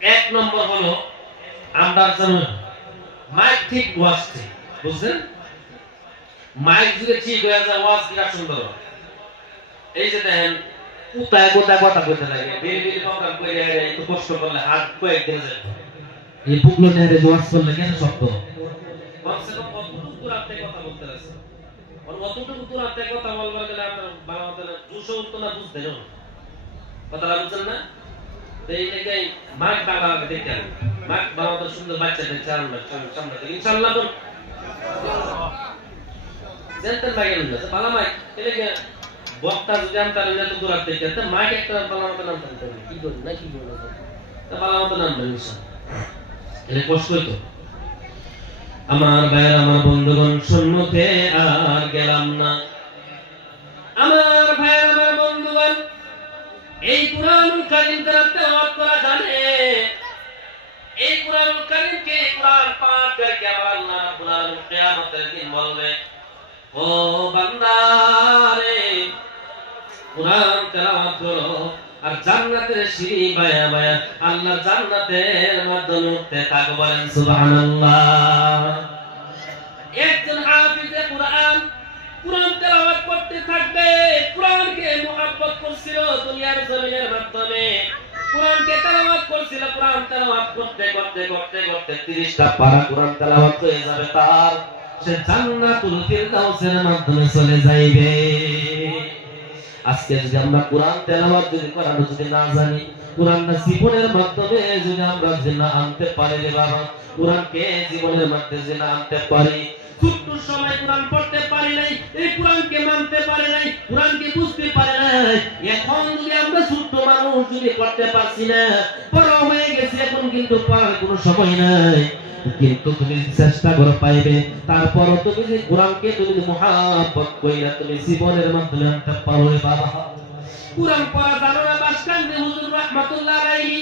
এক নম্বর হলো আমরা জানো মাইক ঠিক ওয়াজ ঠিক, বুঝছেন? মাইক যদি ঠিক হয়ে যায় ওয়াজ কি সুন্দর হয়। এই যে দেখেন কোথায় কোথায় কথা বলতে লাগে, ডেলি ডেলি প্রোগ্রাম করে একটু কষ্ট করলে হাত কয়েকদিন যাবে। এই পুগলো নেহরে ওয়াজ করলে কেন শব্দ কমসে কম অতটুকু দূরাতে কথা বলতে আছে, আর অতটুকু দূরাতে কথা বলবার গেলে আপনার বাংলা মতো না দুশো উত্তর না বুঝতে না কথাটা বুঝছেন না। তো এই জায়গায় মাইক বাংলা দেখতে হবে, মাইক বাংলা মতো সুন্দর বাচ্চাদের চালান সামনে থেকে ইনশাআল্লাহ বল জানতেন বাইরে না ভালো মাইক এলে বক্তা যদি আমতারে না তো দূরাত থেকে তো মাইক একটা ভালো মতো নাম টানতে হবে, কি বল না কি বল তো ভালো মতো নাম টানতে ইনশাআল্লাহ এলে কষ্ট হইতো। আমার ভাইয়ের আমার বন্ধুগণ শূন্যতে আর গেলাম না। আমার ভাইয়ের আমার বন্ধুগণ এই কুরআনুল কারীম যারা তেলাওয়াত করা জানে, এই কুরআনুল কারীমকে কুরআন পাঠ করে আবার আল্লাহ রাব্বুল আলামিন কিয়ামতের দিন বলবে, ও বান্দা রে কুরআন তেলাওয়াত করো আর জান্নাতের সিঁড়ি বায়া বায়া আল্লাহ জান্নাতের মাধ্যমে উঠতে থাকো, বলেন সুবহানাল্লাহ। একজন হাফিজে কুরআন কুরআন তেলাওয়াত করতে থাকবে, কুরআনকে মুহাব্বত করছিল দুনিয়ার জমিনের মাধ্যমে, কুরআনকে তেলাওয়াত করছিল, কুরআন তেলাওয়াত করতে করতে করতে করতে 30টা পারা কুরআন তেলাওয়াত হয়ে যাবে তার, সে জান্নাতুল ফিরদাউসের মাধ্যমে চলে যাইবে। আজকে যদি আমরা কোরআন তেলাওয়াত যদি করানো যদি না জানি, কোরআনটা জীবনের মাধ্যমে যদি আমরা যদি না আনতে পারি রে বাবা, কোরআনকে জীবনের মধ্যে যদি না আনতে পারি, ছোট্ট সময় কোরআন পড়তে পারি নাই, এই কোরআনকে মানতে পারি নাই, কোরআনকে বুঝতে পারি নাই, এখন যদি আমরা ছোট্ট মানুষ যদি পড়তে পারছি না, বড় হয়ে গেছে এখন কিন্তু পড়ার কোনো সময় নাই, কিন্তু তুমি চেষ্টা করে পাইবে, তারপরও তুমি যে কোরআনকে তুমি মুহাব্বত কইরা তুমি জীবনের মাধ্যমে আনতে পারো রে বাবা। কোরআন পড়া জানো না বাসকান্দি হুজুর রাহমাতুল্লাহ আলাইহি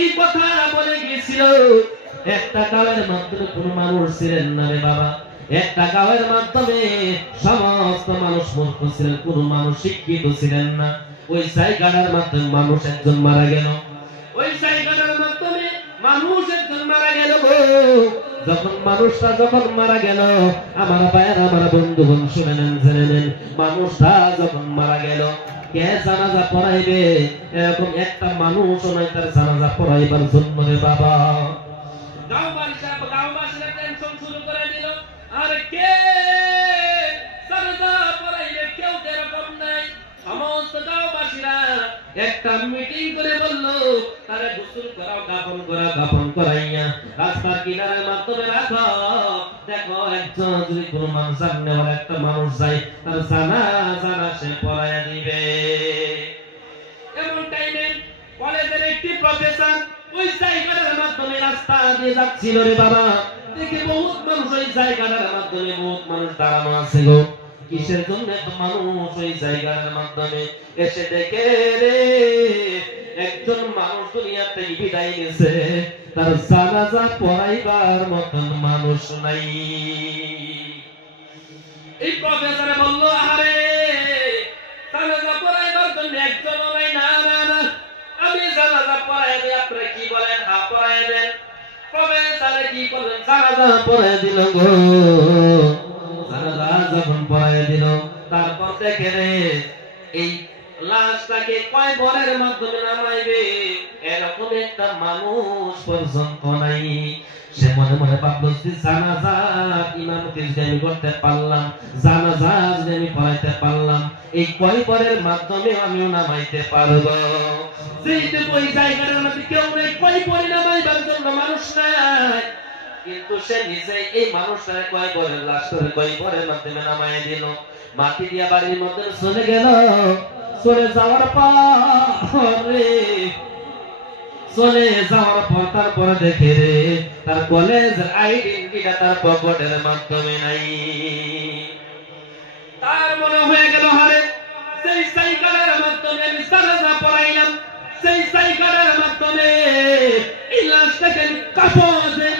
এই কথা বলে গিয়েছিল, একটা গাওয়ের মাধ্যমে কোনো মানুষ ছিলেন না রে বাবা, একটা গাওয়ের মাধ্যমে সমস্ত মানুষ মূর্খ ছিলেন, কোনো মানুষ শিক্ষিত ছিলেন না, ওই জায়গাটার মাধ্যমে মানুষ একজন মারা গেল, ওই জায়গাটার মাধ্যমে মানুষ একজন মারা গেল। যখন মানুষটা যখন মারা গেল আমার ভাইয়ের আমার বন্ধুগণ শুনে নেন জেনে নেন, মানুষটা যখন মারা গেল কে জানাজা পড়াইবে? এরকম একটা মানুষ নয় তার জানাজা পড়াইবার জন্য রে বাবা। গাঁওবাসীরা টেনশন শুরু করে দিল, আর কে জানাজা পড়াইবে? কেউ এরকম নাই। সমস্ত গাঁওবাসীরা একটা মিটিং করে বলল, তারে গোসল করাও, কাফন করাইয়া রাস্তার কিনারের মাধ্যমে রাখো, দেখো একজন যদি কোনো মানুষ সামনে আর একটা মানুষ যায় তার জানাজা সে পড়াইয়া দিবে। এমন টাইমে কলেজের একটি প্রফেসর ওই জায়গাটার মাধ্যমে রাস্তা দিয়ে যাচ্ছিল রে বাবা, দেখে বহুত মানুষ ওই জায়গাটার মাধ্যমে বহুত মানুষ দাঁড়ানো আছে গো। কিসের জন্য এত মানুষ ওই জায়গার মাধ্যমে? এসে দেখে রে একজন মানুষ দুনিয়া থেকে বিদায় নিয়েছে, তার জানাজা পড়াইবার মতন মানুষ নাই। এই প্রফেসর বলল, আরে জানাজা পড়াইবার জন্য একজন নাই, না না না আমি জানাজা পড়াই দিই, আপনারা কি বলেন? হ্যাঁ পড়াই দেন। প্রফেসর কি করলেন? জানাজা পড়াই দিল গো। যখন পড়াই দিল তারপর দেখে রে এই লাশটাকে কয় বরের মাধ্যমে নামাইবে এরকম একটা মানুষ পর্যন্ত নাই। সে মনে মনে ভাবলো, জানাজা ইমামতি যদি আমি করতে পারলাম, জানাজা যদি আমি পড়াইতে পারলাম, এই কয় বরের মাধ্যমে আমিও নামাইতে পারবো। যেহেতু ওই জায়গাটার মধ্যে কেউ নেই, কয় বরে নামাইবার জন্য মানুষ নাই, কিন্তু সে নিজে এই মানুষটারে কয় বরের লাশটারে কয় বরের মাধ্যমে নামায় দিল, মাটি দিয়া বাড়ির মধ্যে চলে গেল। চলে যাওয়ার পর তারপরে দেখে রে তার কলেজের আইডেন্টিটিটা তার পকেটের মাধ্যমে নাই। তার মনে হয়ে গেল, হারে সেই সাইকেলের মাধ্যমে আমি জানাজা পড়াইলাম, সেই সাইকেলের মাধ্যমে এই লাশটাকে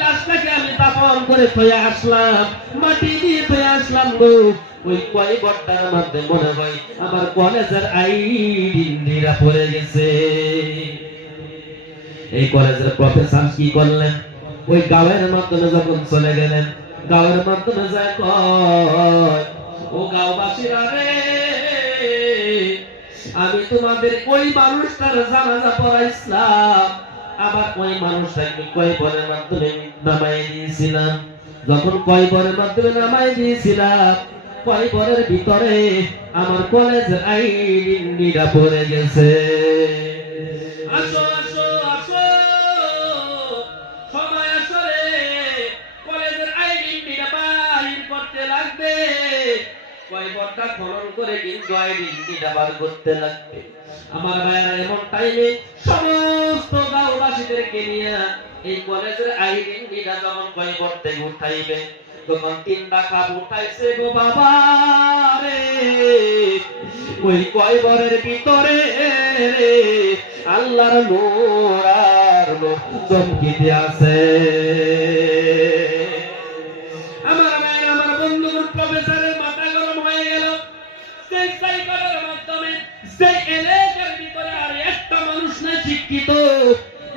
লাশটাকে আমি দাফন করে থয়ে আসলাম, মাটি দিয়ে থয়ে আসলাম গো। ওই কয় বটটার মধ্যে মনে হয় আমার কলেজের আইডেন্টিটিটা পড়ে গেছে। এই কলেজের প্রফেসর কি করলেন, ওই গাঁয়ের মাধ্যমে যখন চলে গেলেন, গাঁয়ের মাধ্যমে যায় কয়, ও গাঁওবাসীরা রে, আমি তোমাদের ওই মানুষটার জানাজা পড়াইছিলাম, আবার ওই মানুষটাকে কয়বরের মাধ্যমে নামাই দিয়েছিলাম। যখন কয়বরের মাধ্যমে নামাই দিয়েছিলাম, কয়বরের ভিতরে আমার কলেজের আইডিটা পড়ে গেছে। আসো আসো আসো, সবাই আসো রে, কলেজের আইডিটা বাহির করতে লাগবে। কয়বরটা খনন করে কিন্তু আইডিটা বার করতে লাগবে। আমার ভাইরা এমন টাইমে সমস্ত গাঁওবাসীদেরকে নিয়ে এই কলেজের আইডেন্টিটা যখন কয়বর থেকে উঠাইবে, তখন 3টা কাপ উঠাইছে গো বাবা রে, ওই কয়বরের ভিতরে আল্লাহর নূর আর চমকিতে আছে। আমার ভাইরা, আমার বন্ধুগণ, প্রফেসরের মাথা গরম হয়ে গেল। সেই সাইকেলের মাধ্যমে সেই এলাকার ভিতরে আর একটা মানুষ নাই শিক্ষিত,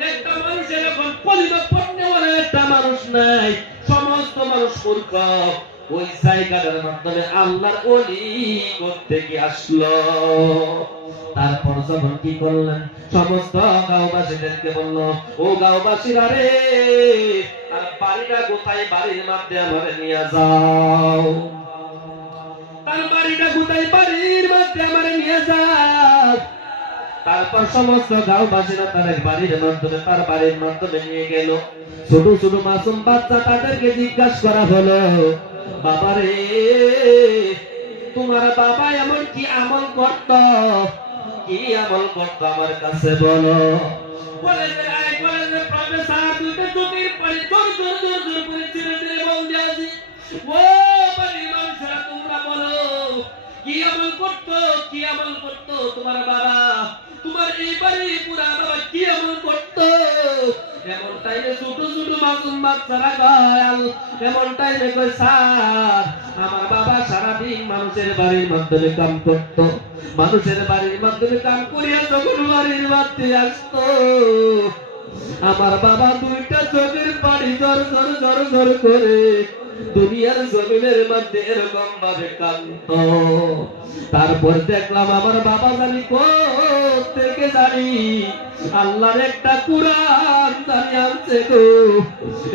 একটা মানুষ এরকম পরিবর্তনওয়ালা একটা মানুষ নাই, সমস্ত মানুষ মূর্খ। ওই জায়গাটার মাধ্যমে আল্লাহর ওলি করতে কি আসলো। তারপর যখন কি করলেন, সমস্ত গাঁওবাসীদেরকে বললো, ও গাঁওবাসীরা রে, আর বাড়িটা কোথায়, বাড়ির মধ্যে আমারে নিয়ে যাও। তার বাড়িটা কোথায়, বাড়ির মধ্যে আমারে নিয়ে যাও। তারপর সমস্ত গাঁওবাসীরা তার বাড়ির মাধ্যমে, তার বাড়ির মাধ্যমে নিয়ে গেল। ছোট ছোট মাসুম বাচ্চা, তাদেরকে জিজ্ঞাসা করা হলো, বাবা রে, তোমার বাবা এমন কি আমল করত, কি আমল করত আমার কাছে বলো। কলেজের প্রফেসর দুটো চোখের পানি জোর জোর জোর জোর করে ছিঁড়ে ছিঁড়ে বলতে আছে, ও বাড়ির মানুষরা তোমরা বলো, কি আমল করতো, কি আমল করতো তোমার বাবা, তোমার এই বাড়ির পুরা বাবা কি আমল করতো। এমন টাইমে ছোট ছোট মাসুম বাচ্চারা গায়াল, এমন টাইমে কই, স্যার আমার বাবা সারাদিন মানুষের বাড়ির মাধ্যমে কাম করতো, মানুষের বাড়ির মাধ্যমে কাম করিয়া যখন বাড়ির মধ্যে আসতো, আমার বাবা 2টা চোখের পানি জর জর জর জর করে দুনিয়ার জমিনের মধ্যে এরকম ভাবে কাঁদত। তারপর দেখলাম আমার বাবা জানি থেকে জানি আল্লাহর একটা কুরআন জানি আনছে গো,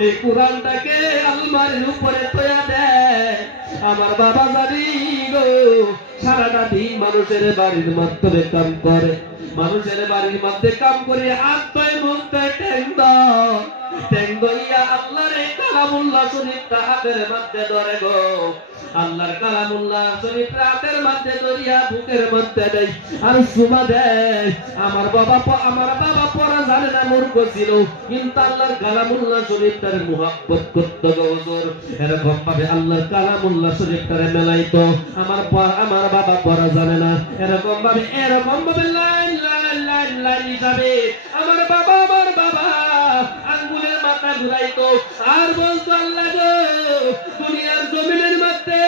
এই কুরআনটাকে আলমারির উপরে তোয়া দেয়। আমার বাবা জানি গো সারাটা দিন মানুষের বাড়ির মাধ্যমে কাম করে, মানুষের বাড়ির মধ্যে কাম করে আত্মায় মুক্ত টেঙ্গইয়া আল্লাহর কালামুল্লাহ শরীফটা হাতের মধ্যে ধরে গো, আল্লাহর কালামুল্লাহ শরীফ হাতের মধ্যে ধরিয়া বুকের মধ্যে দেয় আর সুমা দেয়। আমার বাবা পড়া জানে না, মূর্খ ছিল, কিন্তু আল্লাহর কালামুল্লাহ শরীফটার মুহাব্বত করত গো হুজুর। এরকম ভাবে আল্লাহর কালামুল্লাহ শরীফটারে মেলাইতো। আমার বাবা পড়া জানে না, এরকম ভাবে লাইন লাইন লাইন লাইন হিসাবে আমার বাবা আঙ্গুলের মাথা ঘুরাইতো আর বলতো, আল্লাহ গো দুনিয়ার জমিনের মধ্যে,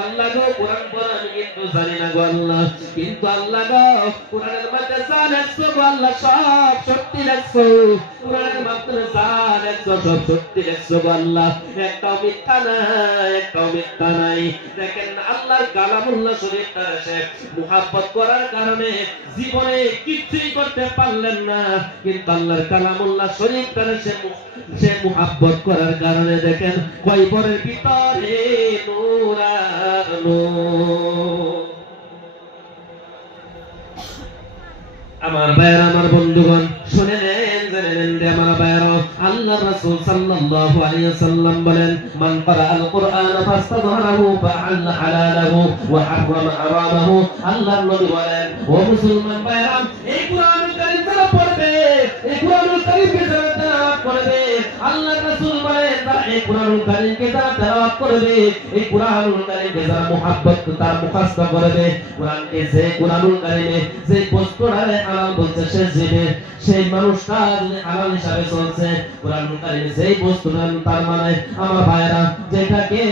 আল্লাহ গো কোরআন পড়া আমি কিন্তু জানি না গো আল্লাহ, কিন্তু আল্লাহ গো কোরআনের মধ্যে যা লেখছো গো আল্লাহ সব সত্যি লেখছো, কোরআনের মাধ্যমে যা লেখছো সব সত্যি লেখছো গো আল্লাহ, একটাও মিথ্যা নাই, একটাও মিথ্যা নাই। দেখেন আল্লাহর কালামুল্লাহ শরীফটা সে মুহাব্বত করার কারণে জীবনে কিছুই করতে পারলেন না, কিন্তু আল্লাহর কালামুল্লাহ শরীফটা সে মুহাব্বত করার কারণে দেখেন কয়বরের ভিতরে নূর আর নূর। আমার ভাইরা, আমার বন্ধুগণ, শুনে নেন, জেনে নেন রে আমার ভাইরা, আল্লাহ রাসূল সাল্লাল্লাহু আলাইহি ওয়াসাল্লাম বলেন, মান ক্বারাআল কুরআন ফাস্তাযহারাহু ফাআল্লা হালালাহু ওয়া হারামা হারামাহু। আল্লাহর নবী বলেন, ও মুসলমান ভাইরা, এই কুরআনুল কারীম যারা পড়বে, এই কুরআনুল কারীমকে যারা তেলাওয়াত করবে, আল্লাহর রাসূল বলেন, তারা এই কুরআনুল কারীমকে যারা তেলাওয়াত করবে, এই কুরআনুল কারীমকে যারা মুহাব্বত তার মুখস্থ করবে, কুরআনুল কারীমে যে বস্তুটারে হালাল বলছে সে জীবে, সেই মানুষটা যদি হালাল হিসাবে চলছে, কুরআনুল কারীমে যেই বস্তুটা, তার মানে আমার ভাইরা যেটাকে,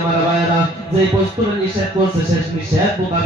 আমার ভাইরা যে বস্তুটা নিষেধ করছে সে নিষেধ